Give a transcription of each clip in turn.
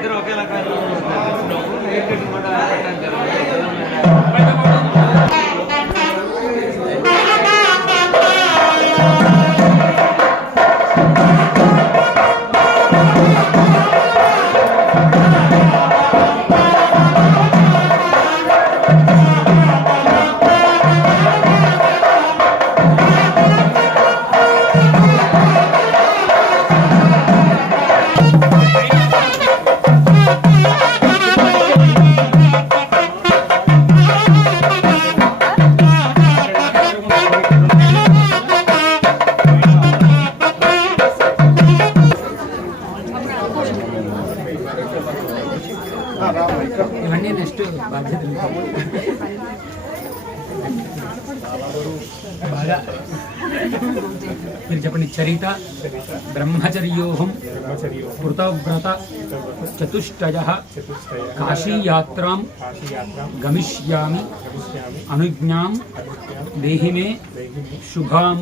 ఇద్దరు ఒకేలా కాదు కూడా ఇవన్నీ నెక్స్ట్ బాధ్యతలు బాగా మీరు చెప్పండి. చరిత బ్రహ్మచర్యోహం కృతవ్రత చతుష్టయ కాశీయాత్రాం గమిష్యామి అనుజ్ఞాం దేహిమే శుభాం.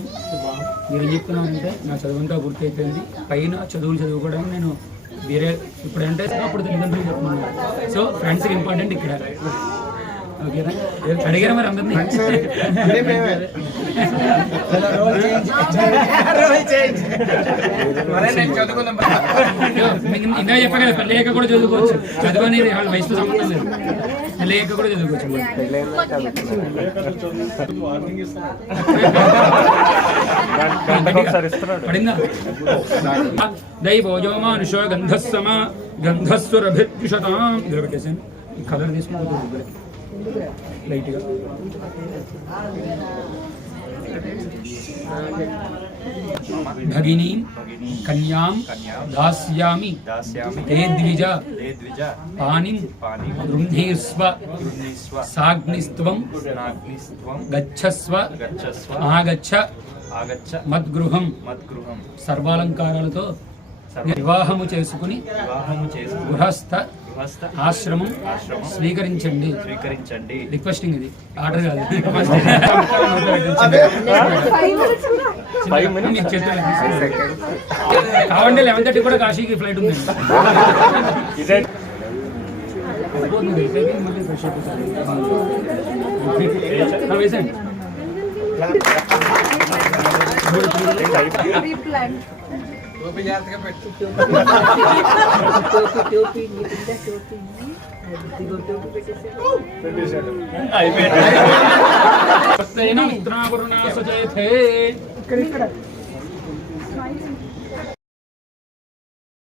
మీరు ఏం చెప్తున్నానంటే నా చదువుంతా పూర్తి అయిపోయింది, పైన చదువులు చదువుకోవడానికి నేను వేరే ఇప్పుడంటే అప్పుడు తల్లిదండ్రులు చెప్తున్నాను. సో ఫ్రెండ్స్కి ఇంపార్టెంట్ ఇక్కడ. ఓకేనా? అడిగారా మరి అందరినీ? ఇంకా చెప్పా కదా, పెళ్ళయ్యాక కూడా చదువుకోవచ్చు. చదువు అనేది వాళ్ళ వయసుతో సంబంధం లేదు, పెళ్ళయ్యాక కూడా చదువుకోవచ్చు. పడిందా? దైవోజోమానుషో గంధస్సమ గంధస్వరభిర్షతాం. ఇక్కడ పెట్టేసాను. ఈ కలర్ తీసుకుంటే లైట్గా భగినీ కన్యాం దాస్యామి తే ద్విజ పానిం గృహ్ణీస్వ సాగ్నిస్త్వం గచ్చస్వ ఆగచ్చ మద్గృహం. సర్వాలంకారాలతో వివాహము చేసుకుని గృహస్థ ఆశ్రమం స్వీకరించండి. రిక్వెస్టింగ్, ఇది ఆర్డర్ కాదు. కావండి 11:30 కూడా కాశీకి ఫ్లైట్ ఉంది. వేసండి.